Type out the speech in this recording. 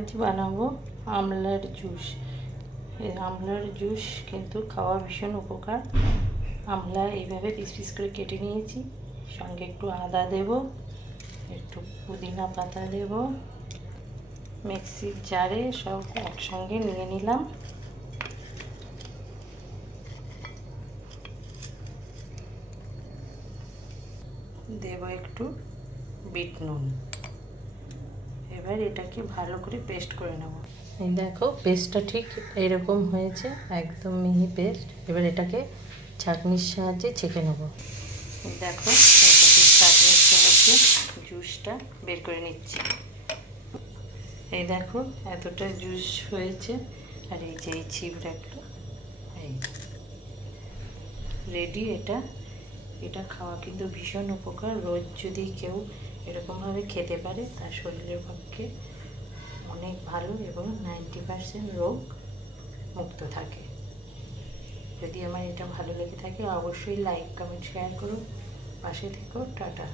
আজ বানাবো আমলার জুস। এই আমলার জুস কিন্তু খাওয়া ভীষণ উপকার। আমলা এইভাবে পিস পিস করে কেটে নিয়েছি, সঙ্গে একটু আদা দেব, একটু পুদিনা পাতা দেব, মিক্সির জারে সব একসঙ্গে নিয়ে নিলাম। দেব একটু বিট নুন। এবার এটাকে ভালো করে পেস্ট করে নেব। এই দেখো পেস্টটা ঠিক এরকম হয়েছে, একদম মিহি পেস্ট। এবার এটাকে ছাঁকনির সাহায্যে ছেঁকে নেব। দেখো এটাকে ছাঁকনির সাহায্যে জুসটা বের করে নিচ্ছি। এই দেখো এতটা জুস হয়েছে। আর এই যে এই ছিপড়াগুলো এই রেডি। এটা খাওয়া কিন্তু ভীষণ উপকার। রোজ যদি কেউ এরকমভাবে খেতে পারে তার শরীরের পক্ষে অনেক ভালো এবং 90% রোগ মুক্ত থাকে। যদি আমার এটা ভালো লেগে থাকে অবশ্যই লাইক কমেন্ট শেয়ার করো, পাশে থেকো। টাটা।